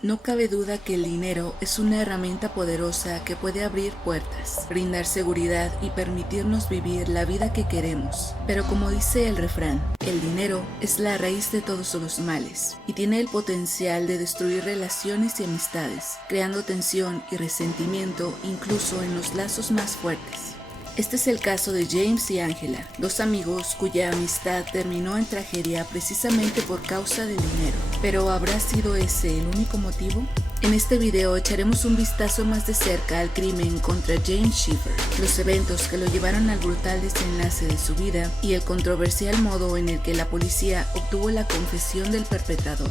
No cabe duda que el dinero es una herramienta poderosa que puede abrir puertas, brindar seguridad y permitirnos vivir la vida que queremos. Pero como dice el refrán, el dinero es la raíz de todos los males y tiene el potencial de destruir relaciones y amistades, creando tensión y resentimiento incluso en los lazos más fuertes. Este es el caso de James y Angela, dos amigos cuya amistad terminó en tragedia precisamente por causa del dinero. ¿Pero habrá sido ese el único motivo? En este video echaremos un vistazo más de cerca al crimen contra James Schiffer, los eventos que lo llevaron al brutal desenlace de su vida y el controversial modo en el que la policía obtuvo la confesión del perpetrador.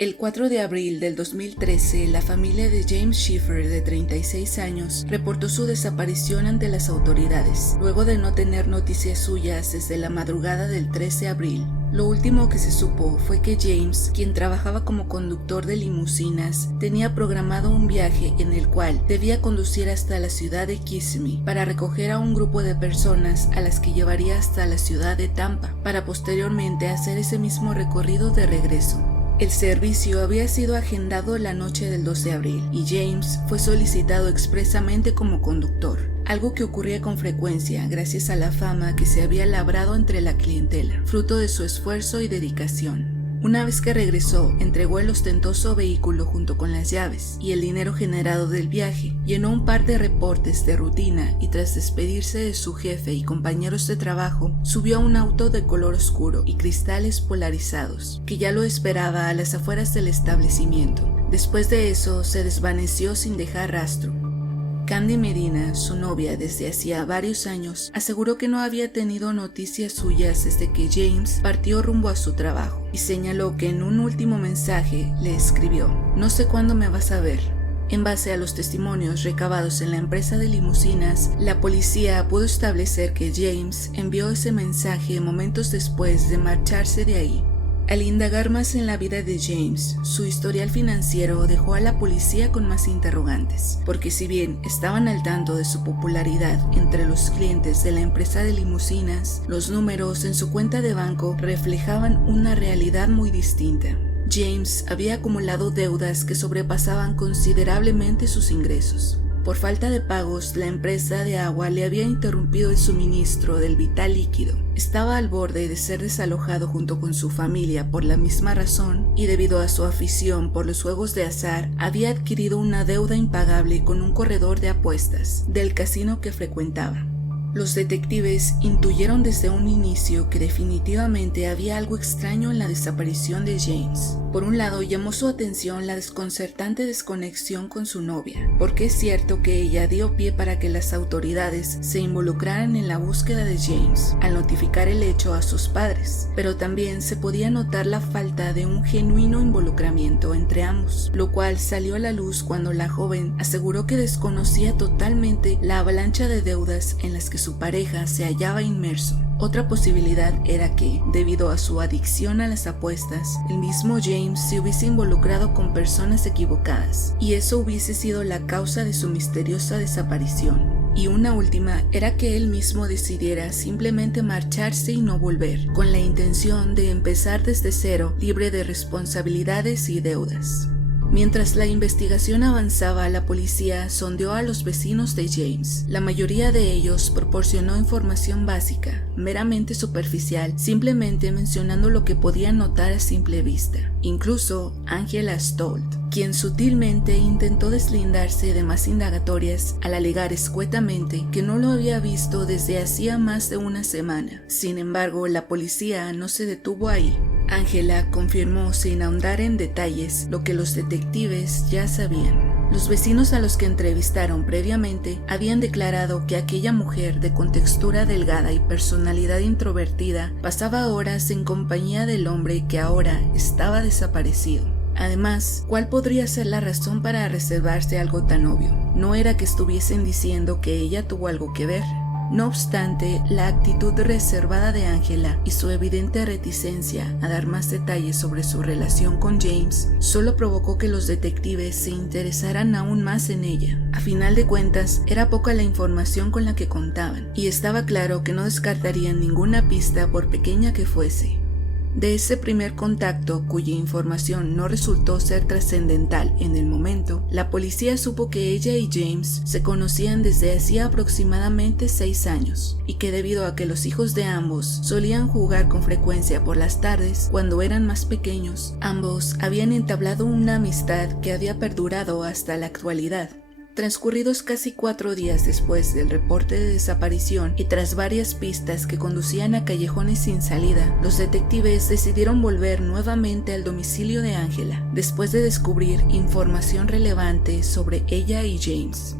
El 4 de abril del 2013, la familia de James Schiffer, de 36 años, reportó su desaparición ante las autoridades, luego de no tener noticias suyas desde la madrugada del 13 de abril. Lo último que se supo fue que James, quien trabajaba como conductor de limusinas, tenía programado un viaje en el cual debía conducir hasta la ciudad de Kissimmee para recoger a un grupo de personas a las que llevaría hasta la ciudad de Tampa, para posteriormente hacer ese mismo recorrido de regreso. El servicio había sido agendado la noche del 12 de abril y James fue solicitado expresamente como conductor, algo que ocurría con frecuencia gracias a la fama que se había labrado entre la clientela, fruto de su esfuerzo y dedicación. Una vez que regresó, entregó el ostentoso vehículo junto con las llaves y el dinero generado del viaje, llenó un par de reportes de rutina y tras despedirse de su jefe y compañeros de trabajo, subió a un auto de color oscuro y cristales polarizados, que ya lo esperaba a las afueras del establecimiento. Después de eso, se desvaneció sin dejar rastro. Candy Medina, su novia desde hacía varios años, aseguró que no había tenido noticias suyas desde que James partió rumbo a su trabajo y señaló que en un último mensaje le escribió: "No sé cuándo me vas a ver". En base a los testimonios recabados en la empresa de limusinas, la policía pudo establecer que James envió ese mensaje momentos después de marcharse de ahí. Al indagar más en la vida de James, su historial financiero dejó a la policía con más interrogantes, porque si bien estaban al tanto de su popularidad entre los clientes de la empresa de limusinas, los números en su cuenta de banco reflejaban una realidad muy distinta. James había acumulado deudas que sobrepasaban considerablemente sus ingresos. Por falta de pagos, la empresa de agua le había interrumpido el suministro del vital líquido. Estaba al borde de ser desalojado junto con su familia por la misma razón y debido a su afición por los juegos de azar, había adquirido una deuda impagable con un corredor de apuestas del casino que frecuentaba. Los detectives intuyeron desde un inicio que definitivamente había algo extraño en la desaparición de James. Por un lado, llamó su atención la desconcertante desconexión con su novia, porque es cierto que ella dio pie para que las autoridades se involucraran en la búsqueda de James, al notificar el hecho a sus padres, pero también se podía notar la falta de un genuino involucramiento entre ambos, lo cual salió a la luz cuando la joven aseguró que desconocía totalmente la avalancha de deudas en las que su pareja se hallaba inmerso. Otra posibilidad era que, debido a su adicción a las apuestas, el mismo James se hubiese involucrado con personas equivocadas, y eso hubiese sido la causa de su misteriosa desaparición. Y una última era que él mismo decidiera simplemente marcharse y no volver, con la intención de empezar desde cero, libre de responsabilidades y deudas. Mientras la investigación avanzaba, la policía sondeó a los vecinos de James. La mayoría de ellos proporcionó información básica, meramente superficial, simplemente mencionando lo que podían notar a simple vista. Incluso Angela Stolt, quien sutilmente intentó deslindarse de más indagatorias al alegar escuetamente que no lo había visto desde hacía más de una semana. Sin embargo, la policía no se detuvo ahí. Angela confirmó sin ahondar en detalles lo que los detectives ya sabían. Los vecinos a los que entrevistaron previamente habían declarado que aquella mujer de contextura delgada y personalidad introvertida pasaba horas en compañía del hombre que ahora estaba desaparecido. Además, ¿cuál podría ser la razón para reservarse algo tan obvio? No era que estuviesen diciendo que ella tuvo algo que ver. No obstante, la actitud reservada de Angela y su evidente reticencia a dar más detalles sobre su relación con James solo provocó que los detectives se interesaran aún más en ella. A final de cuentas, era poca la información con la que contaban, y estaba claro que no descartarían ninguna pista por pequeña que fuese. De ese primer contacto, cuya información no resultó ser trascendental en el momento, la policía supo que ella y James se conocían desde hacía aproximadamente 6 años, y que debido a que los hijos de ambos solían jugar con frecuencia por las tardes cuando eran más pequeños, ambos habían entablado una amistad que había perdurado hasta la actualidad. Transcurridos casi 4 días después del reporte de desaparición y tras varias pistas que conducían a callejones sin salida, los detectives decidieron volver nuevamente al domicilio de Angela, después de descubrir información relevante sobre ella y James.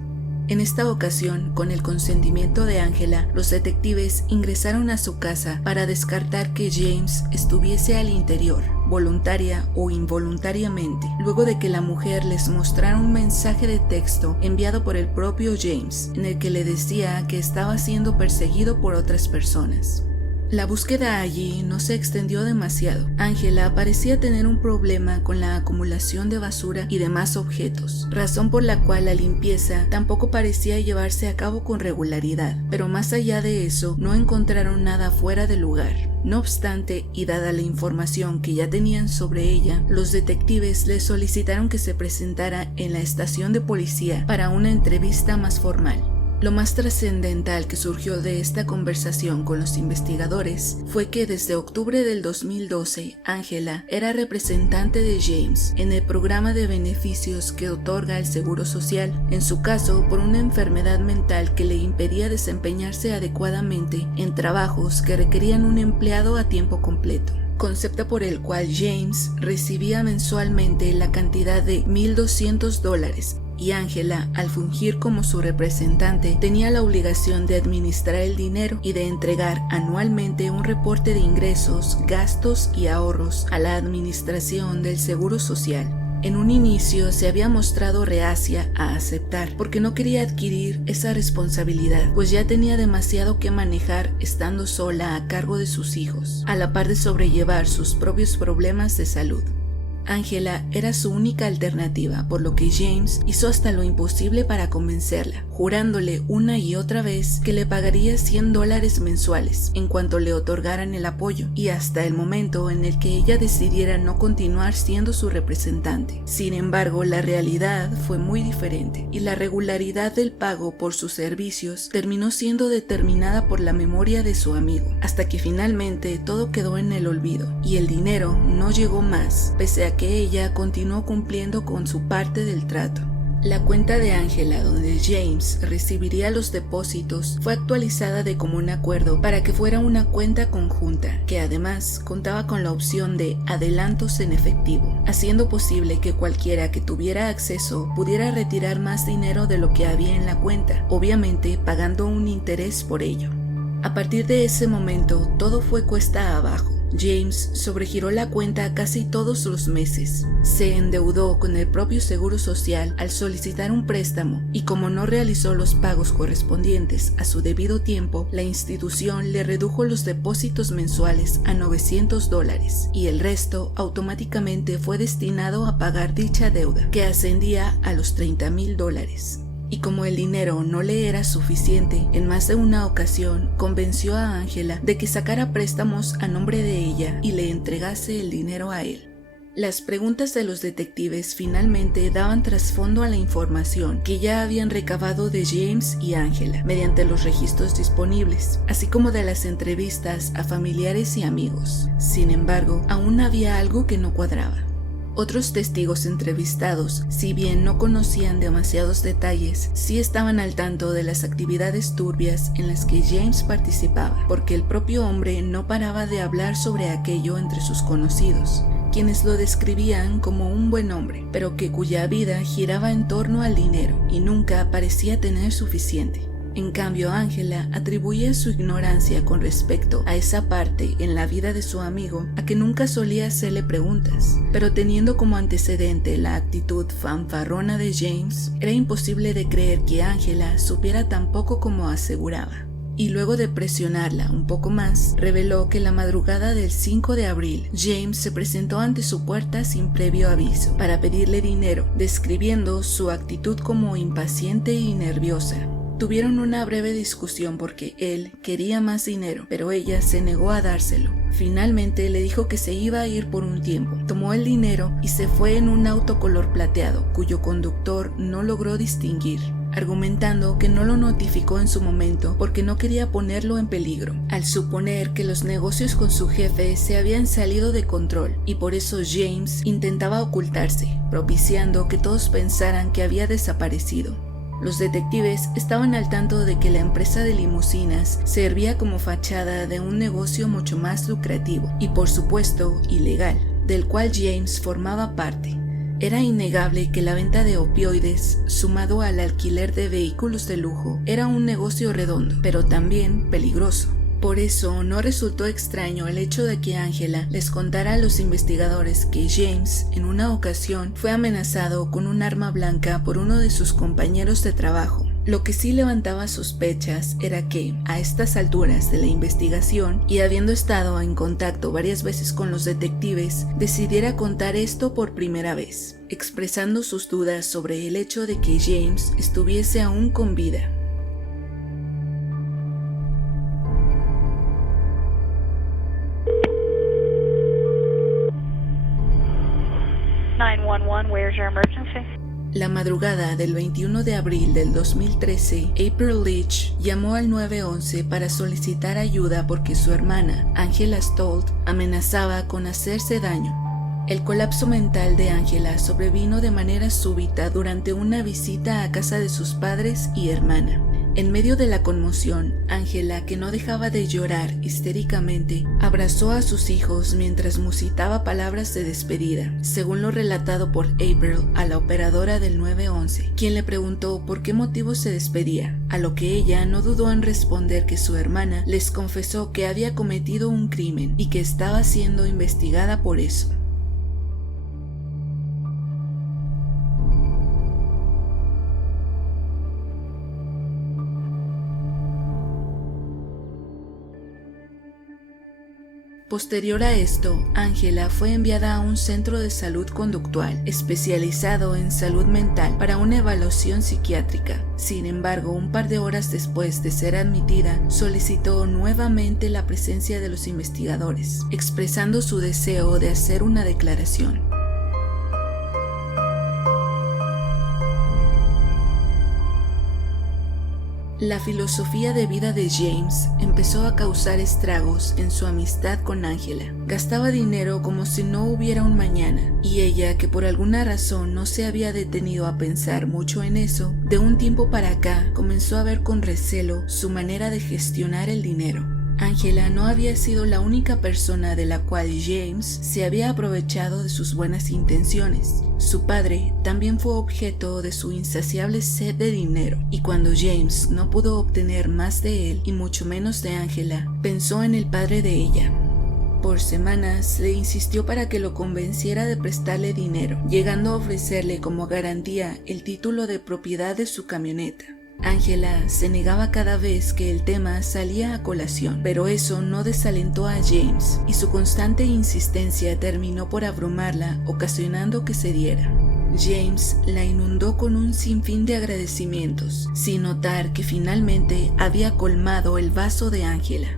En esta ocasión, con el consentimiento de Angela, los detectives ingresaron a su casa para descartar que James estuviese al interior, voluntaria o involuntariamente, luego de que la mujer les mostrara un mensaje de texto enviado por el propio James, en el que le decía que estaba siendo perseguido por otras personas. La búsqueda allí no se extendió demasiado. Angela parecía tener un problema con la acumulación de basura y demás objetos, razón por la cual la limpieza tampoco parecía llevarse a cabo con regularidad, pero más allá de eso no encontraron nada fuera de lugar. No obstante, y dada la información que ya tenían sobre ella, los detectives le solicitaron que se presentara en la estación de policía para una entrevista más formal. Lo más trascendental que surgió de esta conversación con los investigadores fue que desde octubre del 2012, Angela era representante de James en el programa de beneficios que otorga el Seguro Social, en su caso por una enfermedad mental que le impedía desempeñarse adecuadamente en trabajos que requerían un empleado a tiempo completo, concepto por el cual James recibía mensualmente la cantidad de $1,200, y Angela, al fungir como su representante, tenía la obligación de administrar el dinero y de entregar anualmente un reporte de ingresos, gastos y ahorros a la administración del Seguro Social. En un inicio se había mostrado reacia a aceptar porque no quería adquirir esa responsabilidad, pues ya tenía demasiado que manejar estando sola a cargo de sus hijos, a la par de sobrellevar sus propios problemas de salud. Angela era su única alternativa, por lo que James hizo hasta lo imposible para convencerla, jurándole una y otra vez que le pagaría $100 mensuales en cuanto le otorgaran el apoyo, y hasta el momento en el que ella decidiera no continuar siendo su representante. Sin embargo, la realidad fue muy diferente, y la regularidad del pago por sus servicios terminó siendo determinada por la memoria de su amigo, hasta que finalmente todo quedó en el olvido, y el dinero no llegó más, pese a que ella continuó cumpliendo con su parte del trato. La cuenta de Angela, donde James recibiría los depósitos, fue actualizada de común acuerdo para que fuera una cuenta conjunta, que además contaba con la opción de adelantos en efectivo, haciendo posible que cualquiera que tuviera acceso pudiera retirar más dinero de lo que había en la cuenta, obviamente pagando un interés por ello. A partir de ese momento, todo fue cuesta abajo. James sobregiró la cuenta casi todos los meses, se endeudó con el propio Seguro Social al solicitar un préstamo y como no realizó los pagos correspondientes a su debido tiempo, la institución le redujo los depósitos mensuales a $900 y el resto automáticamente fue destinado a pagar dicha deuda, que ascendía a los $30,000. Y como el dinero no le era suficiente, en más de una ocasión convenció a Angela de que sacara préstamos a nombre de ella y le entregase el dinero a él. Las preguntas de los detectives finalmente daban trasfondo a la información que ya habían recabado de James y Angela mediante los registros disponibles, así como de las entrevistas a familiares y amigos. Sin embargo, aún había algo que no cuadraba. Otros testigos entrevistados, si bien no conocían demasiados detalles, sí estaban al tanto de las actividades turbias en las que James participaba, porque el propio hombre no paraba de hablar sobre aquello entre sus conocidos, quienes lo describían como un buen hombre, pero cuya vida giraba en torno al dinero y nunca parecía tener suficiente. En cambio, Angela atribuía su ignorancia con respecto a esa parte en la vida de su amigo a que nunca solía hacerle preguntas, pero teniendo como antecedente la actitud fanfarrona de James, era imposible de creer que Angela supiera tan poco como aseguraba. y luego de presionarla un poco más, reveló que la madrugada del 5 de abril, James se presentó ante su puerta sin previo aviso para pedirle dinero, describiendo su actitud como impaciente y nerviosa. Tuvieron una breve discusión porque él quería más dinero, pero ella se negó a dárselo. Finalmente le dijo que se iba a ir por un tiempo. Tomó el dinero y se fue en un auto color plateado, cuyo conductor no logró distinguir, argumentando que no lo notificó en su momento porque no quería ponerlo en peligro, al suponer que los negocios con su jefe se habían salido de control y por eso James intentaba ocultarse, propiciando que todos pensaran que había desaparecido. Los detectives estaban al tanto de que la empresa de limusinas servía como fachada de un negocio mucho más lucrativo y por supuesto ilegal, del cual James formaba parte. Era innegable que la venta de opioides, sumado al alquiler de vehículos de lujo, era un negocio redondo, pero también peligroso. Por eso no resultó extraño el hecho de que Angela les contara a los investigadores que James, en una ocasión, fue amenazado con un arma blanca por uno de sus compañeros de trabajo. Lo que sí levantaba sospechas era que, a estas alturas de la investigación, y habiendo estado en contacto varias veces con los detectives, decidiera contar esto por primera vez, expresando sus dudas sobre el hecho de que James estuviese aún con vida. Where's your emergency? La madrugada del 21 de abril del 2013, April Leach llamó al 911 para solicitar ayuda porque su hermana, Angela Stolt, amenazaba con hacerse daño. El colapso mental de Angela sobrevino de manera súbita durante una visita a casa de sus padres y hermana. En medio de la conmoción, Angela, que no dejaba de llorar histéricamente, abrazó a sus hijos mientras musitaba palabras de despedida, según lo relatado por April a la operadora del 911, quien le preguntó por qué motivo se despedía, a lo que ella no dudó en responder que su hermana les confesó que había cometido un crimen y que estaba siendo investigada por eso. Posterior a esto, Angela fue enviada a un centro de salud conductual especializado en salud mental para una evaluación psiquiátrica. Sin embargo, un par de horas después de ser admitida, solicitó nuevamente la presencia de los investigadores, expresando su deseo de hacer una declaración. La filosofía de vida de James empezó a causar estragos en su amistad con Angela. Gastaba dinero como si no hubiera un mañana, y ella, que por alguna razón no se había detenido a pensar mucho en eso, de un tiempo para acá comenzó a ver con recelo su manera de gestionar el dinero. Angela no había sido la única persona de la cual James se había aprovechado de sus buenas intenciones. Su padre también fue objeto de su insaciable sed de dinero, y cuando James no pudo obtener más de él, y mucho menos de Angela, pensó en el padre de ella. Por semanas le insistió para que lo convenciera de prestarle dinero, llegando a ofrecerle como garantía el título de propiedad de su camioneta. Angela se negaba cada vez que el tema salía a colación, pero eso no desalentó a James, y su constante insistencia terminó por abrumarla, ocasionando que cediera. James la inundó con un sinfín de agradecimientos, sin notar que finalmente había colmado el vaso de Angela.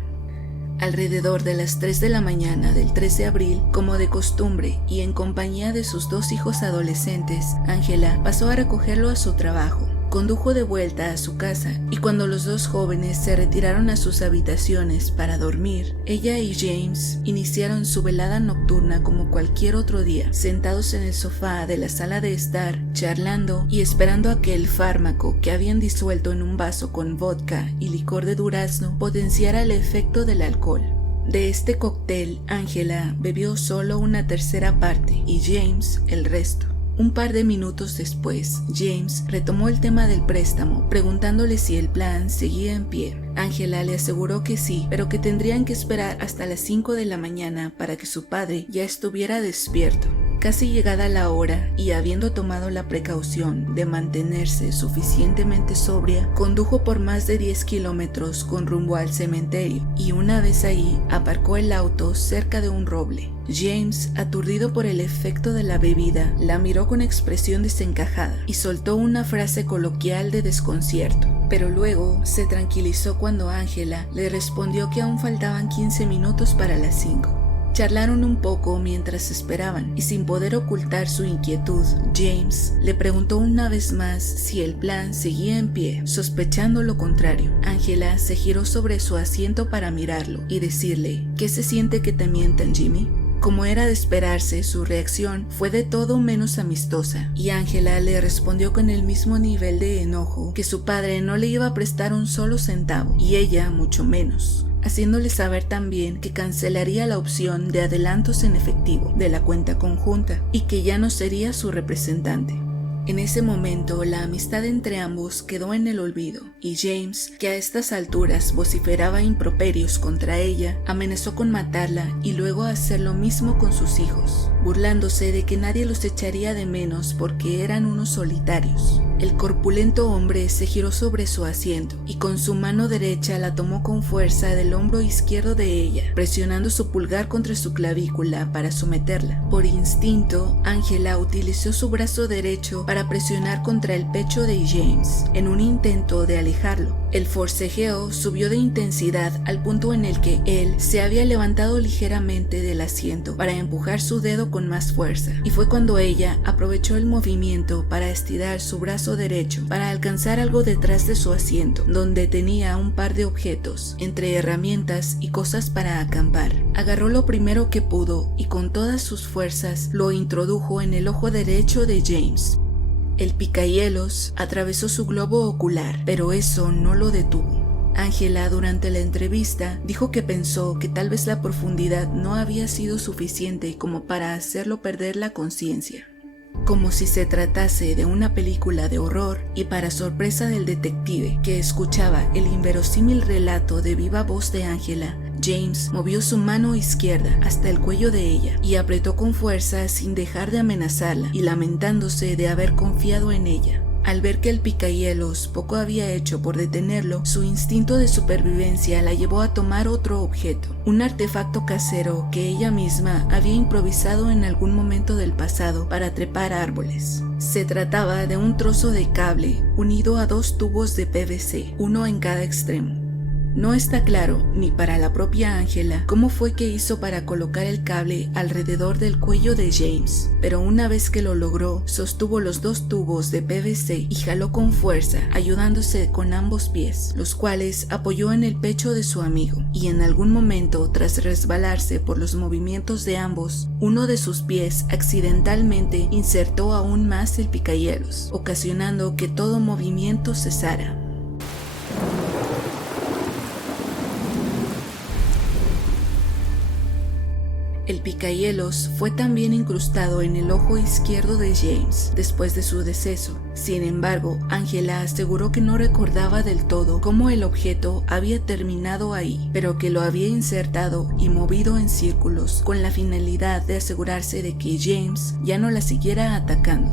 Alrededor de las 3 de la mañana del 3 de abril, como de costumbre y en compañía de sus 2 hijos adolescentes, Angela pasó a recogerlo a su trabajo. Condujo de vuelta a su casa y cuando los 2 jóvenes se retiraron a sus habitaciones para dormir, ella y James iniciaron su velada nocturna como cualquier otro día, sentados en el sofá de la sala de estar, charlando y esperando a que el fármaco que habían disuelto en un vaso con vodka y licor de durazno potenciara el efecto del alcohol. De este cóctel, Angela bebió solo una tercera parte y James el resto. Un par de minutos después, James retomó el tema del préstamo, preguntándole si el plan seguía en pie. Angela le aseguró que sí, pero que tendrían que esperar hasta las 5 de la mañana para que su padre ya estuviera despierto. Casi llegada la hora y habiendo tomado la precaución de mantenerse suficientemente sobria, condujo por más de 10 kilómetros con rumbo al cementerio y una vez ahí aparcó el auto cerca de un roble. James, aturdido por el efecto de la bebida, la miró con expresión desencajada y soltó una frase coloquial de desconcierto, pero luego se tranquilizó cuando Angela le respondió que aún faltaban 15 minutos para las 5. Charlaron un poco mientras esperaban y sin poder ocultar su inquietud, James le preguntó una vez más si el plan seguía en pie, sospechando lo contrario. Angela se giró sobre su asiento para mirarlo y decirle: ¿qué se siente que te mientan, Jimmy? Como era de esperarse, su reacción fue de todo menos amistosa, y Angela le respondió con el mismo nivel de enojo que su padre no le iba a prestar un solo centavo, y ella mucho menos, haciéndole saber también que cancelaría la opción de adelantos en efectivo de la cuenta conjunta y que ya no sería su representante. En ese momento, la amistad entre ambos quedó en el olvido, y James, que a estas alturas vociferaba improperios contra ella, amenazó con matarla y luego hacer lo mismo con sus hijos, burlándose de que nadie los echaría de menos porque eran unos solitarios. El corpulento hombre se giró sobre su asiento y con su mano derecha la tomó con fuerza del hombro izquierdo de ella, presionando su pulgar contra su clavícula para someterla. Por instinto, Angela utilizó su brazo derecho para presionar contra el pecho de James, en un intento de alejarlo. El forcejeo subió de intensidad al punto en el que él se había levantado ligeramente del asiento para empujar su dedo con más fuerza, y fue cuando ella aprovechó el movimiento para estirar su brazo derecho para alcanzar algo detrás de su asiento, donde tenía un par de objetos, entre herramientas y cosas para acampar. Agarró lo primero que pudo y con todas sus fuerzas lo introdujo en el ojo derecho de James. El picahielos atravesó su globo ocular, pero eso no lo detuvo. Angela, durante la entrevista, dijo que pensó que tal vez la profundidad no había sido suficiente como para hacerlo perder la conciencia. Como si se tratase de una película de horror, y para sorpresa del detective, que escuchaba el inverosímil relato de viva voz de Angela, James movió su mano izquierda hasta el cuello de ella y apretó con fuerza sin dejar de amenazarla y lamentándose de haber confiado en ella. Al ver que el picahielos poco había hecho por detenerlo, su instinto de supervivencia la llevó a tomar otro objeto, un artefacto casero que ella misma había improvisado en algún momento del pasado para trepar árboles. Se trataba de un trozo de cable unido a 2 tubos de PVC, uno en cada extremo. No está claro, ni para la propia Angela, cómo fue que hizo para colocar el cable alrededor del cuello de James, pero una vez que lo logró, sostuvo los 2 tubos de PVC y jaló con fuerza, ayudándose con ambos pies, los cuales apoyó en el pecho de su amigo, y en algún momento, tras resbalarse por los movimientos de ambos, uno de sus pies accidentalmente insertó aún más el picahielos, ocasionando que todo movimiento cesara. El picahielos fue también incrustado en el ojo izquierdo de James después de su deceso. Sin embargo, Angela aseguró que no recordaba del todo cómo el objeto había terminado ahí, pero que lo había insertado y movido en círculos con la finalidad de asegurarse de que James ya no la siguiera atacando.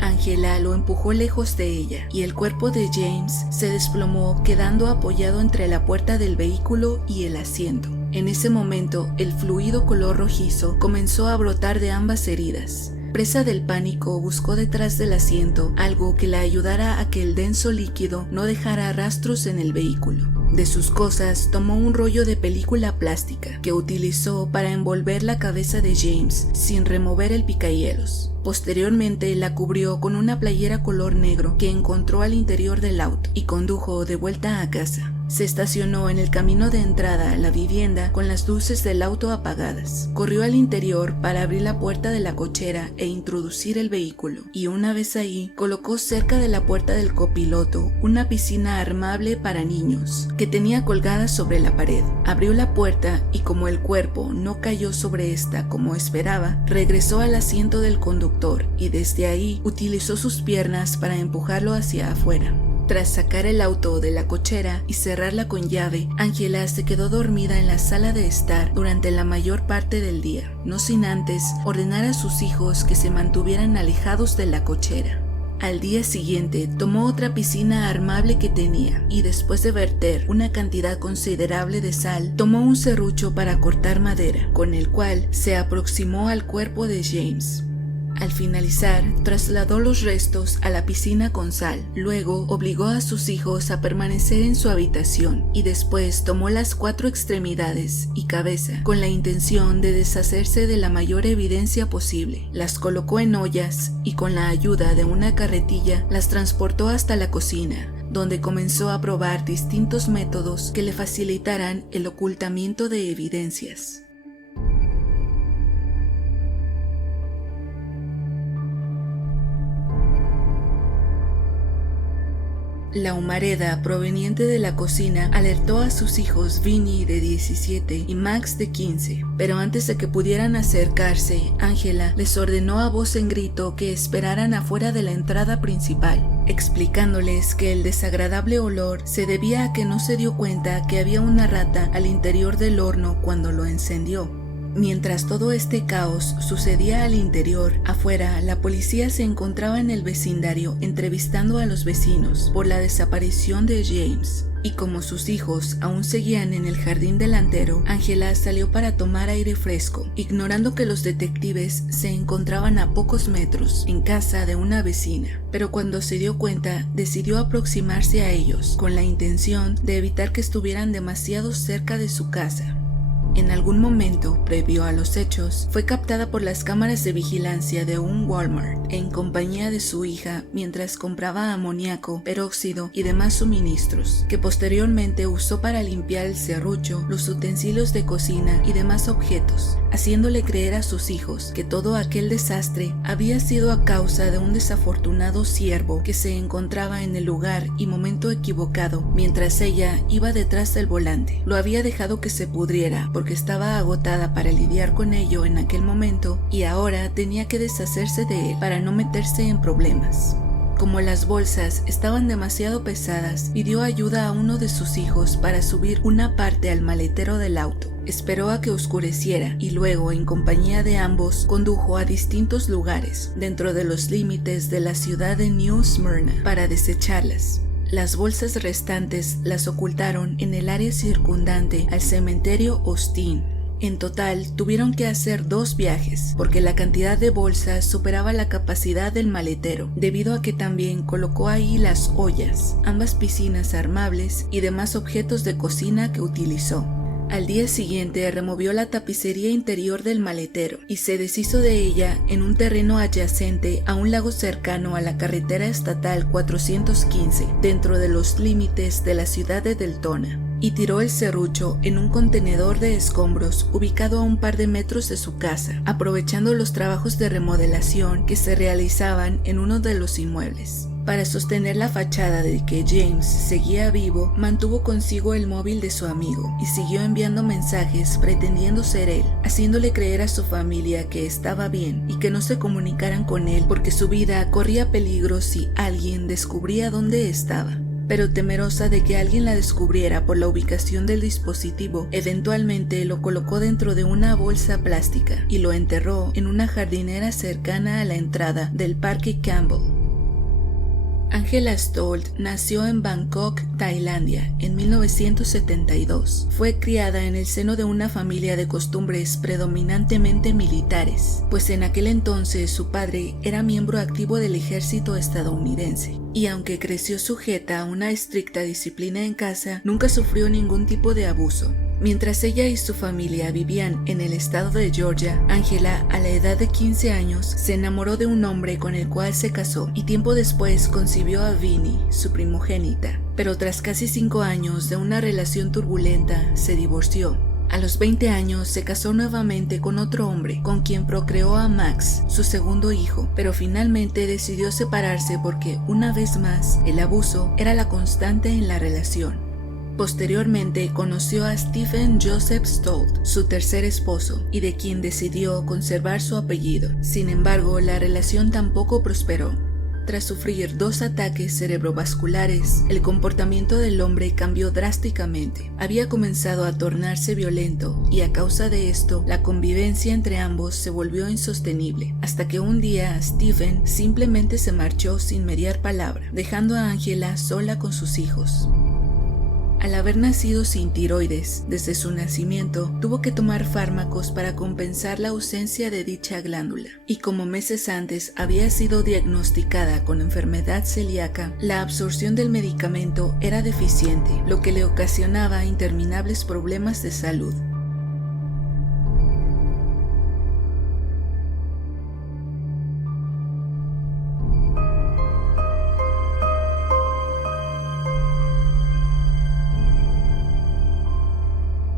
Angela lo empujó lejos de ella y el cuerpo de James se desplomó, quedando apoyado entre la puerta del vehículo y el asiento. En ese momento, el fluido color rojizo comenzó a brotar de ambas heridas. Presa del pánico, buscó detrás del asiento algo que la ayudara a que el denso líquido no dejara rastros en el vehículo. De sus cosas, tomó un rollo de película plástica que utilizó para envolver la cabeza de James sin remover el picahielos. Posteriormente la cubrió con una playera color negro que encontró al interior del auto y condujo de vuelta a casa. Se estacionó en el camino de entrada a la vivienda con las luces del auto apagadas. Corrió al interior para abrir la puerta de la cochera e introducir el vehículo, y una vez ahí, colocó cerca de la puerta del copiloto una piscina armable para niños que tenía colgada sobre la pared. Abrió la puerta y como el cuerpo no cayó sobre esta como esperaba, regresó al asiento del conductor y desde ahí utilizó sus piernas para empujarlo hacia afuera. Tras sacar el auto de la cochera y cerrarla con llave, Angela se quedó dormida en la sala de estar durante la mayor parte del día, no sin antes ordenar a sus hijos que se mantuvieran alejados de la cochera. Al día siguiente tomó otra piscina armable que tenía y después de verter una cantidad considerable de sal, tomó un serrucho para cortar madera, con el cual se aproximó al cuerpo de James. Al finalizar, trasladó los restos a la piscina con sal. Luego obligó a sus hijos a permanecer en su habitación y después tomó las 4 extremidades y cabeza con la intención de deshacerse de la mayor evidencia posible. Las colocó en ollas y con la ayuda de una carretilla las transportó hasta la cocina, donde comenzó a probar distintos métodos que le facilitaran el ocultamiento de evidencias. La humareda proveniente de la cocina alertó a sus hijos Vinnie de 17 y Max de 15, pero antes de que pudieran acercarse, Angela les ordenó a voz en grito que esperaran afuera de la entrada principal, explicándoles que el desagradable olor se debía a que no se dio cuenta que había una rata al interior del horno cuando lo encendió. Mientras todo este caos sucedía al interior, afuera la policía se encontraba en el vecindario entrevistando a los vecinos por la desaparición de James. Y como sus hijos aún seguían en el jardín delantero, Angela salió para tomar aire fresco, ignorando que los detectives se encontraban a pocos metros, en casa de una vecina. Pero cuando se dio cuenta, decidió aproximarse a ellos, con la intención de evitar que estuvieran demasiado cerca de su casa. En algún momento, previo a los hechos, fue captada por las cámaras de vigilancia de un Walmart en compañía de su hija mientras compraba amoníaco, peróxido y demás suministros, que posteriormente usó para limpiar el serrucho, los utensilios de cocina y demás objetos, haciéndole creer a sus hijos que todo aquel desastre había sido a causa de un desafortunado ciervo que se encontraba en el lugar y momento equivocado mientras ella iba detrás del volante. Lo había dejado que se pudriera porque estaba agotada para lidiar con ello en aquel momento y ahora tenía que deshacerse de él para no meterse en problemas. Como las bolsas estaban demasiado pesadas, pidió ayuda a uno de sus hijos para subir una parte al maletero del auto. Esperó a que oscureciera y luego, en compañía de ambos, condujo a distintos lugares dentro de los límites de la ciudad de New Smyrna para desecharlas. Las bolsas restantes las ocultaron en el área circundante al cementerio Austin. En total, tuvieron que hacer 2 viajes, porque la cantidad de bolsas superaba la capacidad del maletero, debido a que también colocó ahí las ollas, ambas piscinas armables y demás objetos de cocina que utilizó. Al día siguiente removió la tapicería interior del maletero y se deshizo de ella en un terreno adyacente a un lago cercano a la carretera estatal 415, dentro de los límites de la ciudad de Deltona, y tiró el serrucho en un contenedor de escombros ubicado a un par de metros de su casa, aprovechando los trabajos de remodelación que se realizaban en uno de los inmuebles. Para sostener la fachada de que James seguía vivo, mantuvo consigo el móvil de su amigo y siguió enviando mensajes pretendiendo ser él, haciéndole creer a su familia que estaba bien y que no se comunicaran con él porque su vida corría peligro si alguien descubría dónde estaba. Pero temerosa de que alguien la descubriera por la ubicación del dispositivo, eventualmente lo colocó dentro de una bolsa plástica y lo enterró en una jardinera cercana a la entrada del Parque Campbell. Angela Stolt nació en Bangkok, Tailandia, en 1972. Fue criada en el seno de una familia de costumbres predominantemente militares, pues en aquel entonces su padre era miembro activo del ejército estadounidense. Y aunque creció sujeta a una estricta disciplina en casa, nunca sufrió ningún tipo de abuso. Mientras ella y su familia vivían en el estado de Georgia, Angela, a la edad de 15 años, se enamoró de un hombre con el cual se casó y tiempo después concibió a Vinnie, su primogénita. Pero tras casi 5 años de una relación turbulenta, se divorció. A los 20 años se casó nuevamente con otro hombre, con quien procreó a Max, su segundo hijo, pero finalmente decidió separarse porque, una vez más, el abuso era la constante en la relación. Posteriormente conoció a Stephen Joseph Stolt, su tercer esposo, y de quien decidió conservar su apellido. Sin embargo, la relación tampoco prosperó. tras sufrir 2 ataques cerebrovasculares, el comportamiento del hombre cambió drásticamente. Había comenzado a tornarse violento y a causa de esto, la convivencia entre ambos se volvió insostenible, hasta que un día Stephen simplemente se marchó sin mediar palabra, dejando a Angela sola con sus hijos. Al haber nacido sin tiroides desde su nacimiento, tuvo que tomar fármacos para compensar la ausencia de dicha glándula, y como meses antes había sido diagnosticada con enfermedad celíaca, la absorción del medicamento era deficiente, lo que le ocasionaba interminables problemas de salud.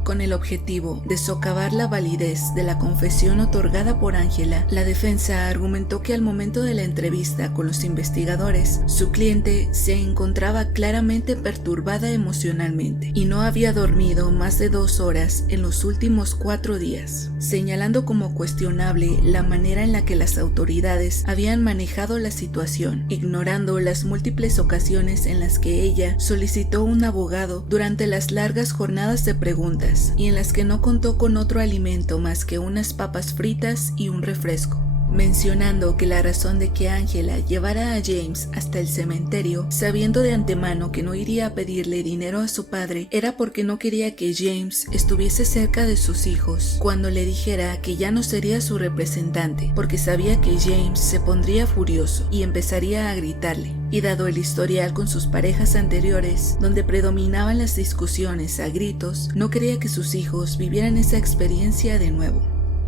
Con el objetivo de socavar la validez de la confesión otorgada por Angela, la defensa argumentó que al momento de la entrevista con los investigadores, su cliente se encontraba claramente perturbada emocionalmente y no había dormido más de 2 horas en los últimos 4 días, señalando como cuestionable la manera en la que las autoridades habían manejado la situación, ignorando las múltiples ocasiones en las que ella solicitó un abogado durante las largas jornadas de preguntas y en las que no contó con otro alimento más que unas papas fritas y un refresco, mencionando que la razón de que Angela llevara a James hasta el cementerio, sabiendo de antemano que no iría a pedirle dinero a su padre, era porque no quería que James estuviese cerca de sus hijos cuando le dijera que ya no sería su representante, porque sabía que James se pondría furioso y empezaría a gritarle. Y dado el historial con sus parejas anteriores, donde predominaban las discusiones a gritos, no quería que sus hijos vivieran esa experiencia de nuevo.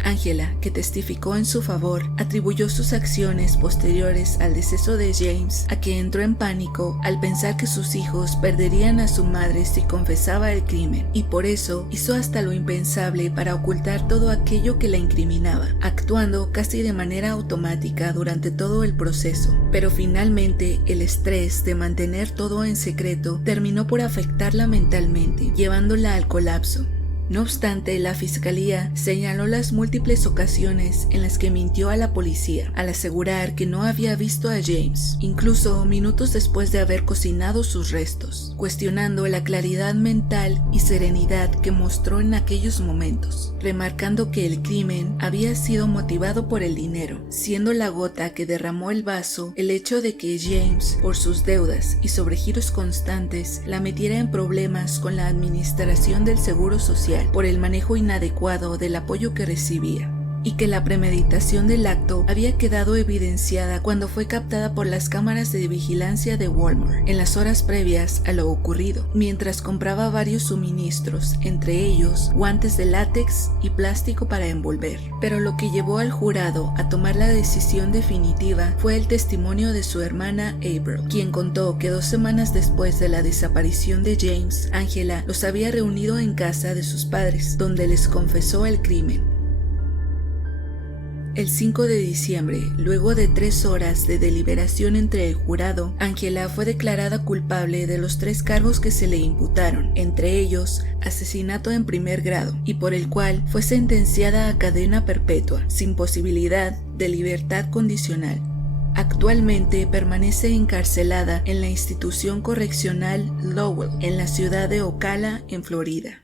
Angela, que testificó en su favor, atribuyó sus acciones posteriores al deceso de James a que entró en pánico al pensar que sus hijos perderían a su madre si confesaba el crimen, y por eso hizo hasta lo impensable para ocultar todo aquello que la incriminaba, actuando casi de manera automática durante todo el proceso. Pero finalmente, el estrés de mantener todo en secreto terminó por afectarla mentalmente, llevándola al colapso. No obstante, la fiscalía señaló las múltiples ocasiones en las que mintió a la policía al asegurar que no había visto a James, incluso minutos después de haber cocinado sus restos, cuestionando la claridad mental y serenidad que mostró en aquellos momentos, remarcando que el crimen había sido motivado por el dinero, siendo la gota que derramó el vaso el hecho de que James, por sus deudas y sobregiros constantes, la metiera en problemas con la administración del Seguro Social por el manejo inadecuado del apoyo que recibía, y que la premeditación del acto había quedado evidenciada cuando fue captada por las cámaras de vigilancia de Walmart en las horas previas a lo ocurrido, mientras compraba varios suministros, entre ellos guantes de látex y plástico para envolver. Pero lo que llevó al jurado a tomar la decisión definitiva fue el testimonio de su hermana April, quien contó que 2 semanas después de la desaparición de James, Angela los había reunido en casa de sus padres, donde les confesó el crimen. El 5 de diciembre, luego de 3 horas de deliberación entre el jurado, Angela fue declarada culpable de los 3 cargos que se le imputaron, entre ellos asesinato en primer grado, y por el cual fue sentenciada a cadena perpetua, sin posibilidad de libertad condicional. Actualmente permanece encarcelada en la institución correccional Lowell, en la ciudad de Ocala, en Florida.